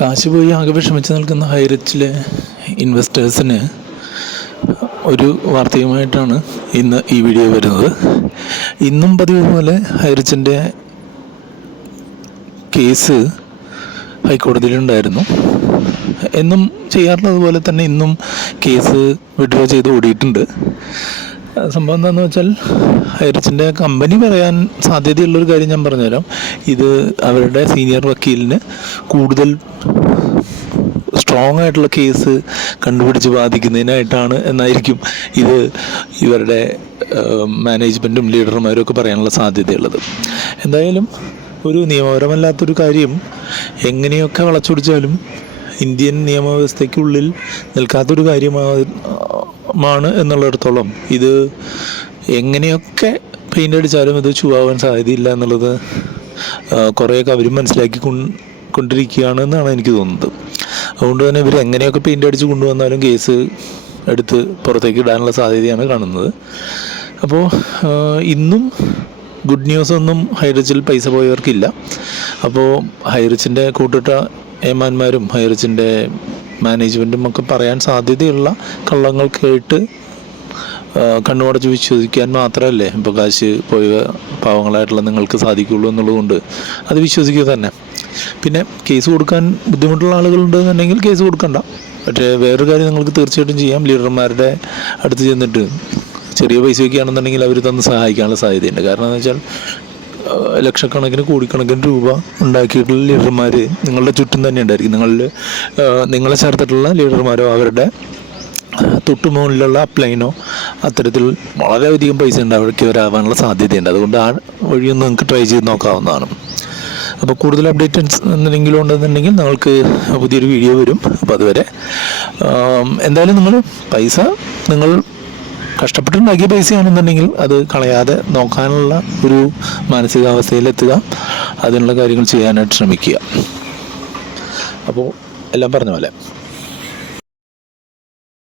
കാശ് പോയി ആകെ വിഷമിച്ച് നിൽക്കുന്ന ഹൈറിച്ചിലെ ഇൻവെസ്റ്റേഴ്സിന് ഒരു വാർത്തയുമായിട്ടാണ് ഇന്ന് ഈ വീഡിയോ വരുന്നത്. ഇന്നും പതിവ് പോലെ ഹൈറിച്ചിൻ്റെ കേസ് ഹൈക്കോടതിയിലുണ്ടായിരുന്നു. എന്നും ചെയ്യാറുള്ളതുപോലെ തന്നെ ഇന്നും കേസ് വിഡ്രോ ചെയ്ത് ഓടിയിട്ടുണ്ട്. സംഭവം എന്താണെന്ന് വെച്ചാൽ, ഹൈറിച്ചിൻ്റെ കമ്പനി പറയാൻ സാധ്യതയുള്ളൊരു കാര്യം ഞാൻ പറഞ്ഞുതരാം. ഇത് അവരുടെ സീനിയർ വക്കീലിന് കൂടുതൽ സ്ട്രോങ് ആയിട്ടുള്ള കേസ് കണ്ടുപിടിച്ച് ബാധിക്കുന്നതിനായിട്ടാണ് എന്നായിരിക്കും ഇത് ഇവരുടെ മാനേജ്മെൻറ്റും ലീഡർമാരും ഒക്കെ പറയാനുള്ള സാധ്യതയുള്ളത്. എന്തായാലും ഒരു നിയമപരമല്ലാത്തൊരു കാര്യം എങ്ങനെയൊക്കെ വളച്ചൊടിച്ചാലും ഇന്ത്യൻ നിയമവ്യവസ്ഥയ്ക്കുള്ളിൽ നിൽക്കാത്തൊരു കാര്യമാണ് എന്നുള്ളിടത്തോളം ഇത് എങ്ങനെയൊക്കെ പെയിൻ്റ് അടിച്ചാലും ഇത് ചുവാവാൻ സാധ്യതയില്ല എന്നുള്ളത് കുറേയൊക്കെ അവരും കൊണ്ടിരിക്കുകയാണ് എന്നാണ് എനിക്ക് തോന്നുന്നത്. അതുകൊണ്ട് തന്നെ ഇവർ എങ്ങനെയൊക്കെ പെയിൻ്റ് അടിച്ച് കൊണ്ടുവന്നാലും കേസ് എടുത്ത് പുറത്തേക്ക് ഇടാനുള്ള സാധ്യതയാണ് കാണുന്നത്. അപ്പോൾ ഇന്നും ഗുഡ് ന്യൂസ് ഒന്നും ഹൈറിച്ചിൽ പൈസ പോയവർക്കില്ല. അപ്പോൾ ഹൈറിച്ചിൻ്റെ കൂട്ടിട്ട ഏമാന്മാരും ഹൈറിച്ചിൻ്റെ മാനേജ്മെൻറ്റും ഒക്കെ പറയാൻ സാധ്യതയുള്ള കള്ളങ്ങൾ കേട്ട് കണ്ണുമടച്ച് വിശ്വസിക്കാൻ മാത്രമല്ലേ ഇപ്പോൾ കാശ് പോയ പാവങ്ങളായിട്ടുള്ള നിങ്ങൾക്ക് സാധിക്കുള്ളൂ എന്നുള്ളതുകൊണ്ട് അത് വിശ്വസിക്കുക തന്നെ. പിന്നെ കേസ് കൊടുക്കാൻ ബുദ്ധിമുട്ടുള്ള ആളുകളുണ്ടെന്നുണ്ടെങ്കിൽ കേസ് കൊടുക്കണ്ട. പക്ഷേ വേറൊരു കാര്യം നിങ്ങൾക്ക് തീർച്ചയായിട്ടും ചെയ്യാം. ലീഡർമാരുടെ അടുത്ത് ചെന്നിട്ട് ചെറിയ പൈസയൊക്കെ ആണെന്നുണ്ടെങ്കിൽ അവർ തന്ന് സഹായിക്കാനുള്ള സാധ്യതയുണ്ട്. കാരണം എന്ന് വെച്ചാൽ ലക്ഷക്കണക്കിന് കോടിക്കണക്കിന് രൂപ ഉണ്ടാക്കിയിട്ടുള്ള ലീഡർമാർ നിങ്ങളുടെ ചുറ്റും തന്നെ ഉണ്ടായിരിക്കും. നിങ്ങളെ ചേർത്തിട്ടുള്ള ലീഡർമാരോ അവരുടെ തൊട്ടുമുകളിലുള്ള അപ്ലൈനോ അത്തരത്തിൽ വളരെയധികം പൈസ ഉണ്ടാക്കിയവരാവാനുള്ള സാധ്യതയുണ്ട്. അതുകൊണ്ട് ആ വഴിയൊന്നും നിങ്ങൾക്ക് ട്രൈ ചെയ്ത് നോക്കാവുന്നതാണ്. അപ്പോൾ കൂടുതൽ അപ്ഡേറ്റ്സ് എന്തെങ്കിലും ഉണ്ടെന്നുണ്ടെങ്കിൽ നിങ്ങൾക്ക് പുതിയൊരു വീഡിയോ വരും. അപ്പോൾ അതുവരെ എന്തായാലും നിങ്ങൾ കഷ്ടപ്പെട്ടുണ്ടാക്കിയ പൈസയാണെന്നുണ്ടെങ്കിൽ അത് കളയാതെ നോക്കാനുള്ള ഒരു മാനസികാവസ്ഥയിലെത്തുക, അതിനുള്ള കാര്യങ്ങൾ ചെയ്യാനായിട്ട് ശ്രമിക്കുക. അപ്പോൾ എല്ലാം പറഞ്ഞ പോലെ